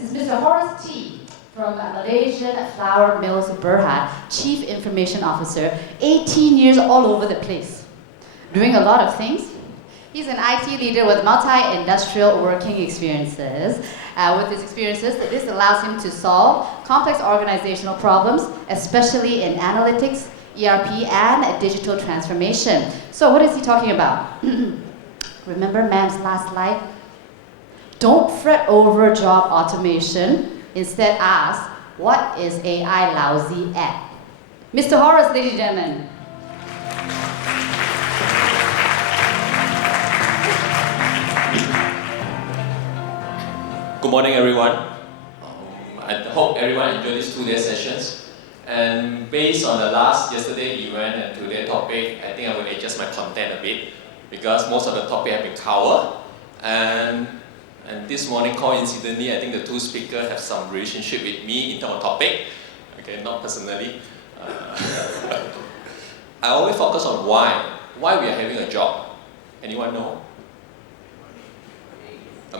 This is Mr. Horace T. from Malaysian Flour Mills Berhad, Chief Information Officer, 18 years all over the place, doing a lot of things. He's an IT leader with multi-industrial working experiences. With his experiences, this allows him to solve complex organizational problems, especially in analytics, ERP, and digital transformation. So what is he talking about? Remember Ma'am's last slide? Don't fret over job automation. Instead ask, what is AI lousy at? Mr. Horace, ladies and gentlemen. Good morning, everyone. I hope everyone enjoyed these 2-day sessions. And based on the yesterday event and today's topic, I think I will adjust my content a bit because most of the topic have been covered. And this morning, coincidentally, I think the two speakers have some relationship with me in terms of topic. Okay, not personally. I always focus on why we are having a job. Anyone know?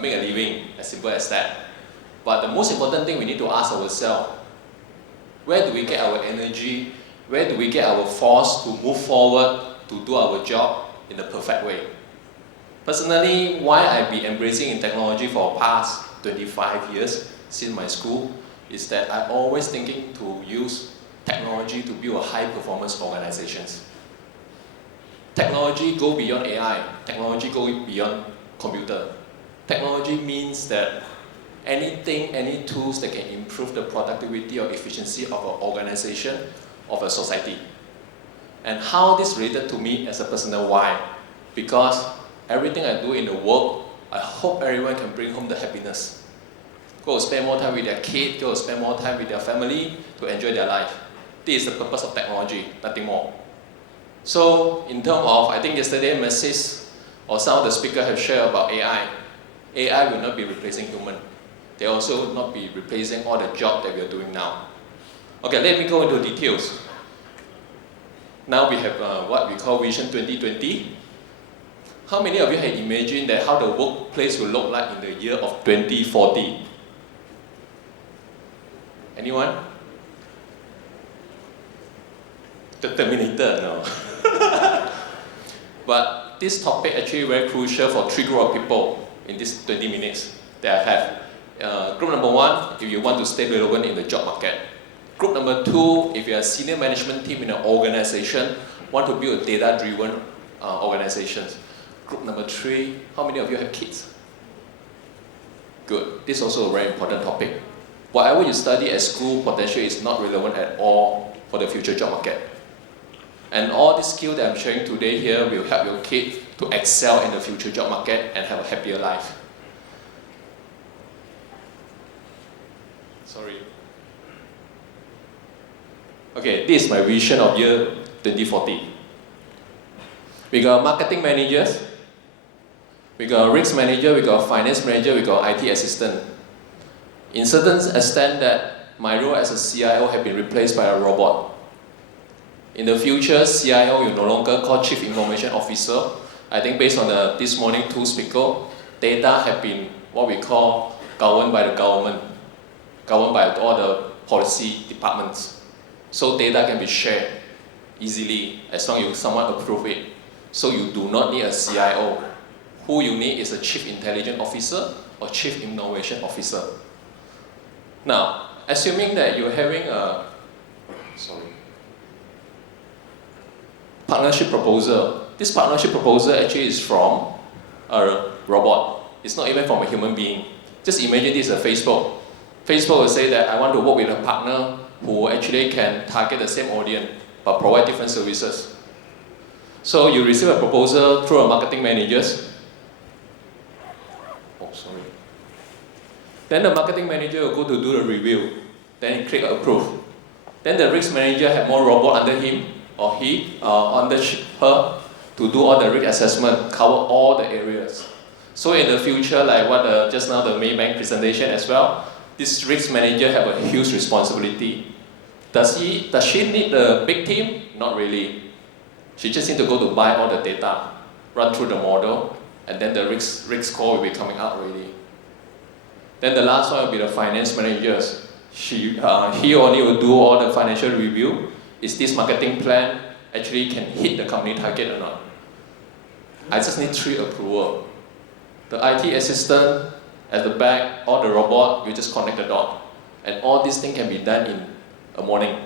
Make a living, as simple as that. But the most important thing we need to ask ourselves, where do we get our energy? Where do we get our force to move forward to do our job in the perfect way? Personally, why I've been embracing in technology for the past 25 years since my school is that I'm always thinking to use technology to build a high-performance organizations. Technology go beyond AI. Technology go beyond computer. Technology means that anything, any tools that can improve the productivity or efficiency of an organization, of a society. And how this related to me as a personal why? Because everything I do in the work, I hope everyone can bring home the happiness. Go spend more time with their kid, go spend more time with their family to enjoy their life. This is the purpose of technology, nothing more. So in terms of, I think yesterday message or some of the speakers have shared about AI. AI will not be replacing human. They also will not be replacing all the job that we are doing now. Okay, let me go into details. Now we have what we call Vision 2020. How many of you had imagined that how the workplace will look like in the year of 2040? Anyone? The Terminator, no. But this topic actually very crucial for 3 groups of people in this 20 minutes that I have. Group number 1, if you want to stay relevant in the job market. Group number 2, if you're a senior management team in an organization, want to build a data-driven organization. Group number 3, how many of you have kids? Good. This is also a very important topic. Whatever you study at school potentially is not relevant at all for the future job market. And all these skills that I'm sharing today here will help your kid to excel in the future job market and have a happier life. Sorry. Okay, this is my vision of year 2040. We got marketing managers, we got a risk manager, we got a finance manager, we got IT assistant. In certain extent that my role as a CIO have been replaced by a robot. In the future, CIO will no longer call Chief Information Officer. I think based on this morning 2 speakers, data have been what we call governed by the government, governed by all the policy departments. So data can be shared easily as long as someone approve it. So you do not need a CIO. Who you need is a Chief Intelligence Officer or Chief Innovation Officer. Now, assuming that you're having a partnership proposal. This partnership proposal actually is from a robot. It's not even from a human being. Just imagine this is a Facebook. Facebook will say that I want to work with a partner who actually can target the same audience but provide different services. So you receive a proposal through a marketing managers. Then the marketing manager will go to do the review. Then he click approve. Then the risk manager have more robot under him or he under her to do all the risk assessment, cover all the areas. So in the future, like what just now the Maybank presentation as well, this risk manager have a huge responsibility. Does she need a big team? Not really. She just need to go to buy all the data, run through the model, and then the risk score will be coming out already. Then the last one will be the finance managers. He only will do all the financial review. Is this marketing plan actually can hit the company target or not? I just need 3 approval. The IT assistant at the back or the robot, you just connect the dot. And all these things can be done in a morning.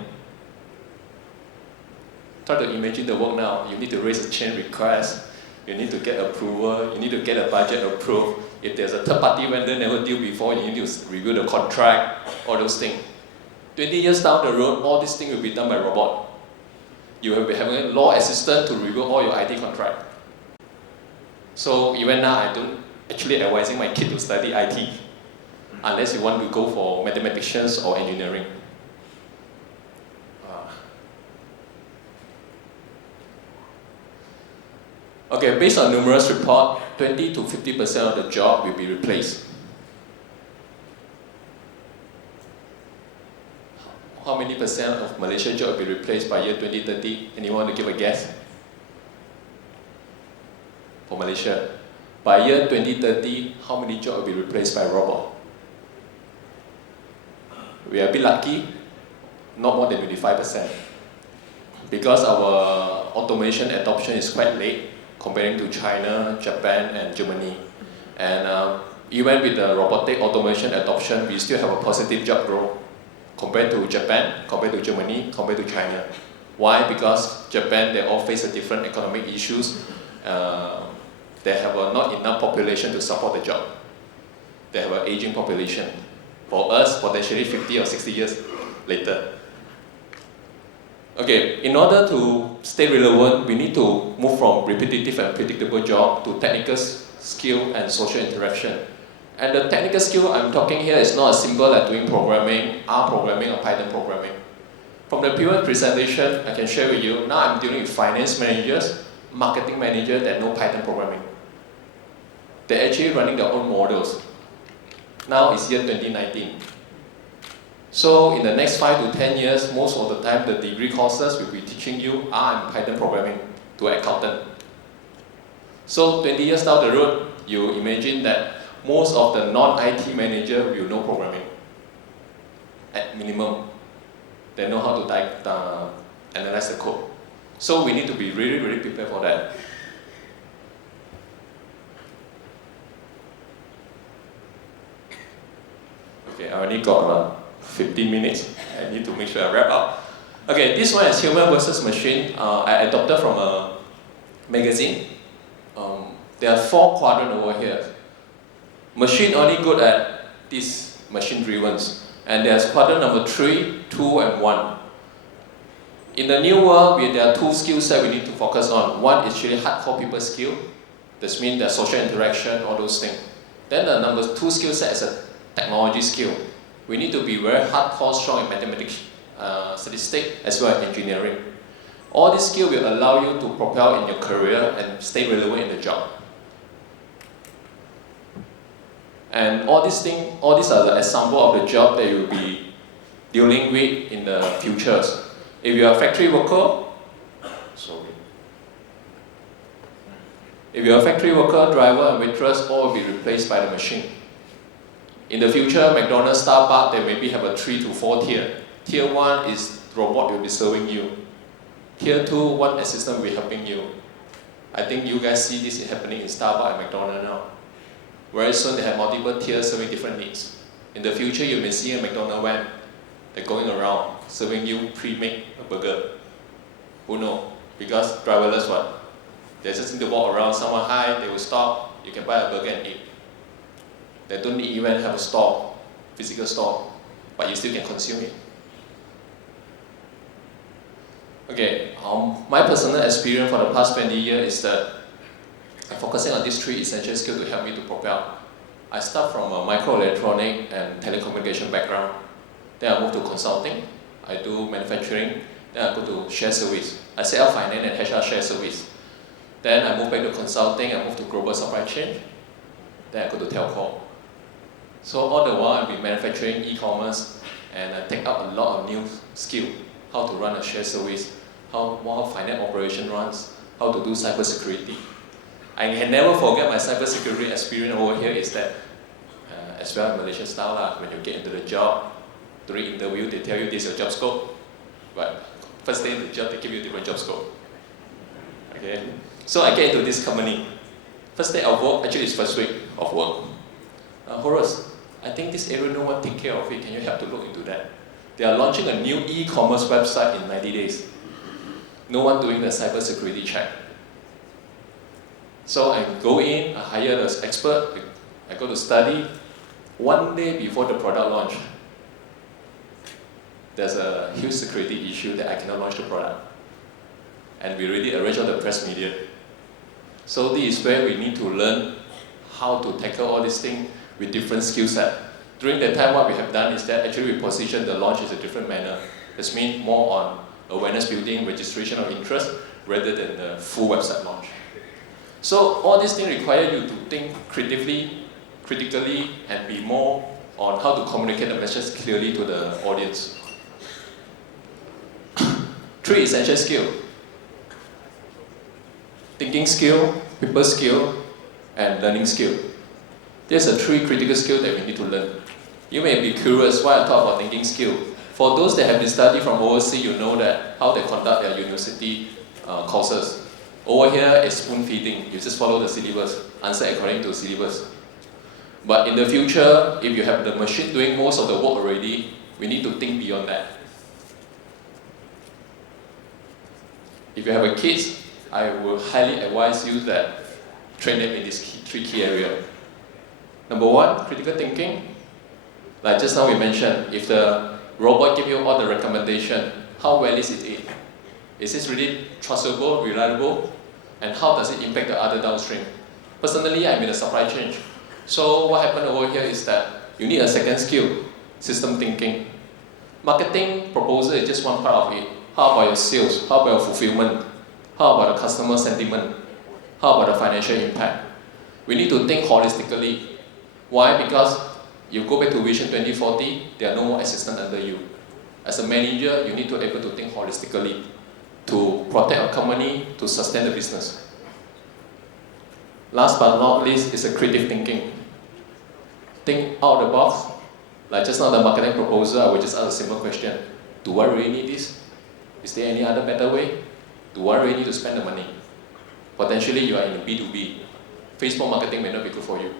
Try to imagine the work now. You need to raise a change request. You need to get approval. You need to get a budget approved. If there's a third-party vendor never deal before, you need to review the contract, all those things. 20 years down the road, all these things will be done by robot. You will be having a law assistant to review all your IT contract. So even now, I don't actually advising my kid to study IT, unless you want to go for mathematicians or engineering. Okay, based on numerous reports, 20 to 50% of the job will be replaced. How many percent of Malaysia job will be replaced by year 2030? Anyone want to give a guess? For Malaysia, by year 2030, how many jobs will be replaced by robot? We are a bit lucky, not more than 25%. Because our automation adoption is quite late, comparing to China, Japan, and Germany. And even with the robotic automation adoption, we still have a positive job growth compared to Japan, compared to Germany, compared to China. Why? Because Japan, they all face a different economic issues. They have not enough population to support the job. They have an aging population. For us, potentially 50 or 60 years later. Okay, in order to stay relevant, we need to move from repetitive and predictable job to technical skill and social interaction. And the technical skill I'm talking here is not as simple as doing programming, R programming or Python programming. From the previous presentation, I can share with you, now I'm dealing with finance managers, marketing managers that know Python programming. They're actually running their own models. Now it's year 2019. So in the next 5 to 10 years, most of the time the degree courses will be teaching you R and Python programming to an accountant. So 20 years down the road, you imagine that most of the non-IT manager will know programming. At minimum, they know how to analyze the code. So we need to be really, really prepared for that. Okay, I only got 15 minutes. I need to make sure I wrap up. Okay, this one is human versus machine. I adopted from a magazine. There are 4 quadrants over here. Machine only good at these machine-driven. And there's quadrant number 3, 2, and 1. In the new world, there are 2 skill sets we need to focus on. One is actually hardcore people skill. This means the social interaction, all those things. Then the number 2 skill set is a technology skill. We need to be very hardcore, strong in mathematics, statistics, as well as engineering. All these skills will allow you to propel in your career and stay relevant in the job. And all these are the example of the job that you will be dealing with in the futures. If you are a factory worker, driver, and waitress, all will be replaced by the machine. In the future, McDonald's, Starbucks, they maybe have a 3 to 4 tier. Tier 1 is robot will be serving you. Tier 2, one assistant will be helping you. I think you guys see this happening in Starbucks and McDonald's now. Very soon they have multiple tiers serving different needs. In the future, you may see a McDonald's van. They're going around serving you pre-made burger. Who knows? Because driverless what? They just need to walk around, someone hi, they will stop, you can buy a burger and eat. They don't even have a store, physical store, but you still can consume it. Okay, my personal experience for the past 20 years is that I'm focusing on these 3 essential skills to help me to propel. I start from a microelectronic and telecommunication background. Then I move to consulting, I do manufacturing, then I go to share service. I set up finance and HR share service. Then I move back to consulting, I move to global supply chain. Then I go to telco. So all the while I've been manufacturing e-commerce and I take up a lot of new skills. How to run a shared service, how finance operation runs, how to do cybersecurity. I can never forget my cybersecurity experience over here is that as well as Malaysian style lah. When you get into the job, during interview, they tell you this is your job scope. But first day in the job, they give you a different job scope. Okay? So I get into this company. First day of work, actually it's first week of work. Horace, I think this area no one take care of it. Can you help to look into that? They are launching a new e-commerce website in 90 days. No one doing the cyber security check. So I go in, I hire an expert, I go to study. One day before the product launch, there's a huge security issue that I cannot launch the product. And we already arranged all the press media. So this is where we need to learn how to tackle all these things with different skill set. During that time, what we have done is that actually we position the launch in a different manner. This means more on awareness building, registration of interest, rather than the full website launch. So all these things require you to think critically, and be more on how to communicate the message clearly to the audience. 3 essential skills: thinking skill, people skill, and learning skill. These are 3 critical skills that we need to learn. You may be curious why I talk about thinking skill. For those that have been studying from overseas, you know that how they conduct their university courses. Over here is spoon feeding. You just follow the syllabus, answer according to syllabus. But in the future, if you have the machine doing most of the work already, we need to think beyond that. If you have a kids, I will highly advise you that train them in these 3 key areas. Number 1, critical thinking. Like just now we mentioned, if the robot give you all the recommendation, how well is it? Is this really trustable, reliable? And how does it impact the other downstream? Personally, I'm in the supply chain. So what happened over here is that you need a second skill, system thinking. Marketing proposal is just one part of it. How about your sales? How about your fulfillment? How about the customer sentiment? How about the financial impact? We need to think holistically. Why? Because you go back to Vision 2040, there are no more assistants under you. As a manager, you need to be able to think holistically to protect a company, to sustain the business. Last but not least is a creative thinking. Think out of the box. Like just now the marketing proposal, I will just ask a simple question. Do I really need this? Is there any other better way? Do I really need to spend the money? Potentially you are in B2B. Facebook marketing may not be good for you.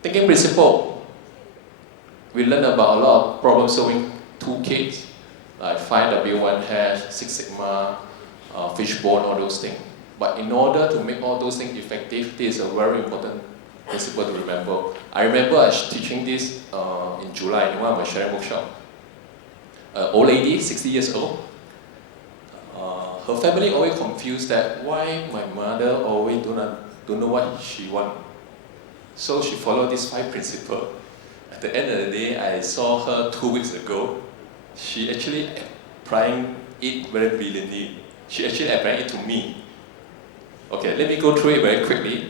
Thinking principle. We learn about a lot of problem solving toolkits like 5W1 hash, 6 Sigma, fishbone, all those things. But in order to make all those things effective, this is a very important principle to remember. I remember I was teaching this in July in one of my sharing workshops. An old lady, 60 years old. Her family always confused that why my mother always don't know what she wants. So she followed these 5 principles. At the end of the day, I saw her 2 weeks ago. She actually applying it very brilliantly. She actually applied it to me. Okay, let me go through it very quickly.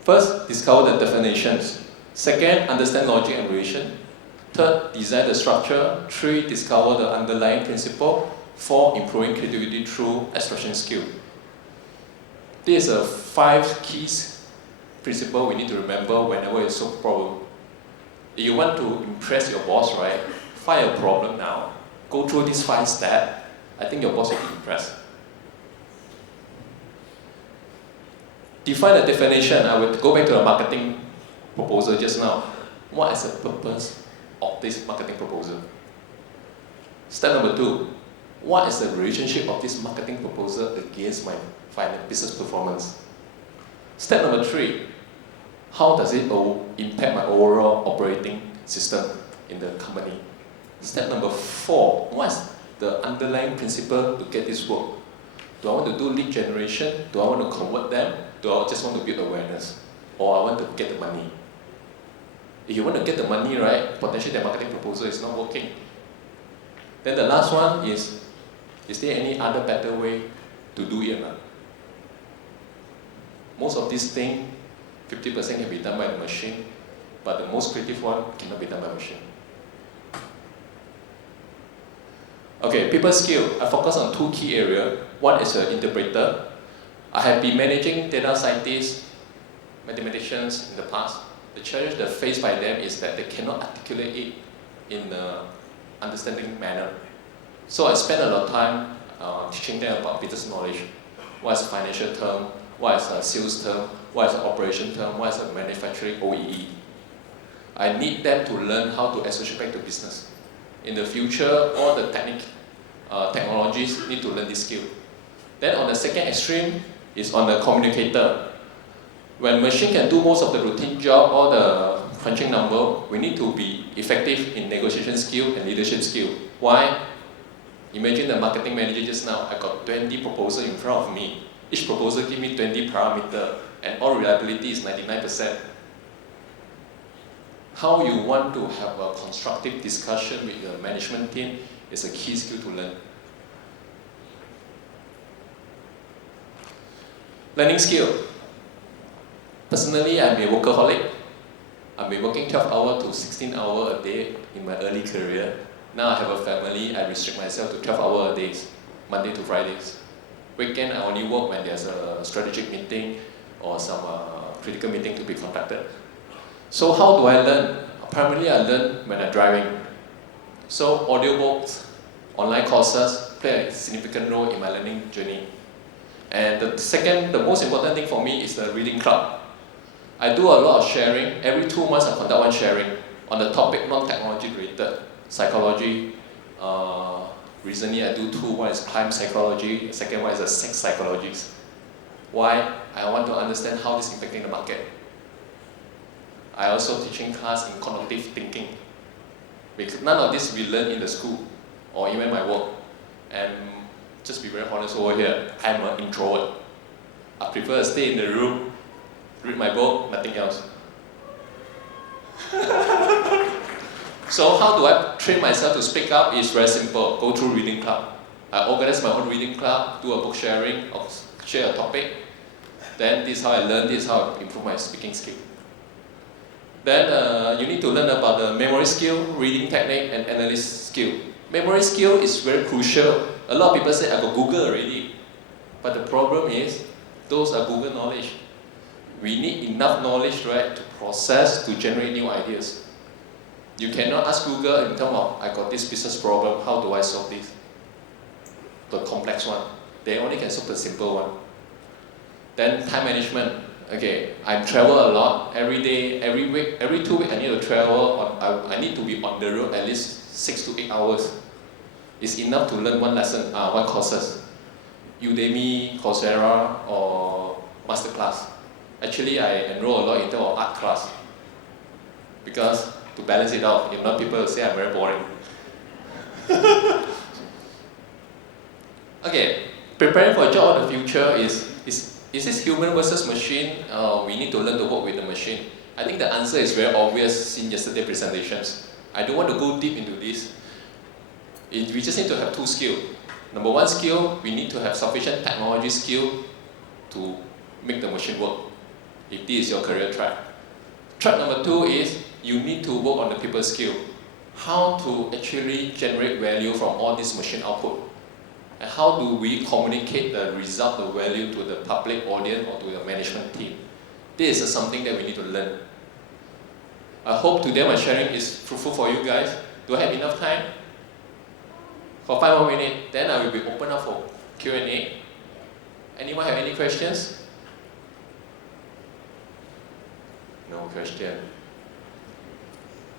First, discover the definitions. Second, understand logic and relation. Third, design the structure. 3, discover the underlying principle. 4, improving creativity through expression skill. These are 5 keys principles we need to remember whenever you solve a problem. If you want to impress your boss, right, find a problem now, go through these 5 steps, I think your boss will be impressed. Define the definition. I will go back to the marketing proposal just now. What is the purpose of this marketing proposal? Step number 2. What is the relationship of this marketing proposal against my business performance? Step number 3. How does it impact my overall operating system in the company? Step number 4. What's the underlying principle to get this work? Do I want to do lead generation? Do I want to convert them? Do I just want to build awareness? Or I want to get the money? If you want to get the money, right, potentially the marketing proposal is not working. Then the last one is there any other better way to do it? Most of these things, 50% can be done by the machine, but the most creative one cannot be done by machine. Okay, people skill. I focus on 2 key areas. One is an interpreter. I have been managing data scientists mathematicians in the past, the challenge that faced by them is that they cannot articulate it in an understanding manner. So I spent a lot of time teaching them about business knowledge. What is a financial term? What is a sales term? What is an operation term? What is a manufacturing OEE? I need them to learn how to associate back to business. In the future, all the technologies need to learn this skill. Then on the second extreme is on the communicator. When machine can do most of the routine job, all the crunching number, we need to be effective in negotiation skill and leadership skill. Why? Imagine the marketing manager just now, I got 20 proposals in front of me. Each proposal give me 20 parameters, and all reliability is 99%. How you want to have a constructive discussion with your management team is a key skill to learn. Learning skill. Personally, I'm a workaholic. I've been working 12 hours to 16 hours a day in my early career. Now I have a family, I restrict myself to 12 hours a day, Monday to Fridays. Weekend, I only work when there's a strategic meeting or some critical meeting to be conducted. So how do I learn? Primarily, I learn when I'm driving. So audiobooks, online courses play a significant role in my learning journey. And the most important thing for me is the reading club. I do a lot of sharing. Every 2 months, I conduct one sharing on the topic non-technology related, psychology. Recently, I do 2. One is crime psychology. The second one is sex psychology. Why? I want to understand how this is impacting the market. I also teaching class in cognitive thinking. Because none of this we learn in the school or even my work. And just be very honest over here, I'm an introvert. I prefer to stay in the room, read my book, nothing else. So how do I train myself to speak up? It's very simple. Go through reading club. I organize my own reading club, do a book sharing, or share a topic. Then this is how I learn, this is how I improve my speaking skill. Then you need to learn about the memory skill, reading technique, and analysis skill. Memory skill is very crucial. A lot of people say, I got Google already. But the problem is, those are Google knowledge. We need enough knowledge, right, to process, to generate new ideas. You cannot ask Google in terms of, I got this business problem, how do I solve this? The complex one. They only can solve the simple one. Then time management. Okay, I travel a lot, every day, every week, every 2 weeks I need to travel, I need to be on the road at least 6 to 8 hours. It's enough to learn one lesson, one courses. Udemy, Coursera, or Masterclass. Actually, I enroll a lot in terms of art class. Because to balance it out, if not people will say I'm very boring. Okay, preparing for a job of the future is this human versus machine? We need to learn to work with the machine. I think the answer is very obvious in yesterday's presentations. I don't want to go deep into this. We just need to have 2 skills. Number 1 skill, we need to have sufficient technology skill to make the machine work, if this is your career track. Track number 2 is you need to work on the people skill. How to actually generate value from all this machine output. And how do we communicate the result, the value to the public audience or to the management team? This is something that we need to learn. I hope today my sharing is fruitful for you guys. Do I have enough time? For 5 more minutes, then I will be open up for Q&A. Anyone have any questions? No question.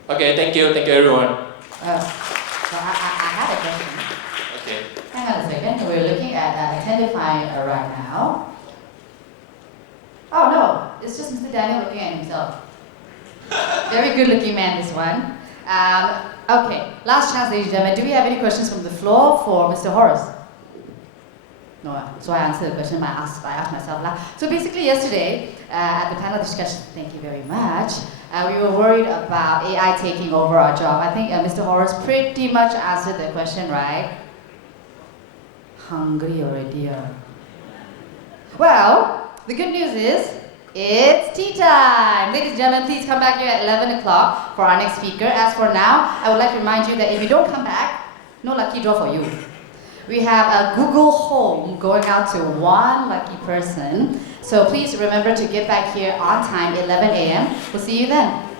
Okay, thank you everyone. So I had a question. Okay. Hang on a second, we're looking at identifying right now. Oh no, it's just Mr. Daniel looking at himself. Very good looking man, this one. Okay, last chance, ladies and gentlemen. Do we have any questions from the floor for Mr. Horace? No, so I answered the question I asked myself. So basically yesterday, at the panel discussion, thank you very much, we were worried about AI taking over our job. I think Mr. Horace pretty much answered the question, right? Hungry already. Well, the good news is, it's tea time! Ladies and gentlemen, please come back here at 11 o'clock for our next speaker. As for now, I would like to remind you that if you don't come back, no lucky draw for you. We have a Google Home going out to one lucky person. So please remember to get back here on time, 11 a.m. We'll see you then.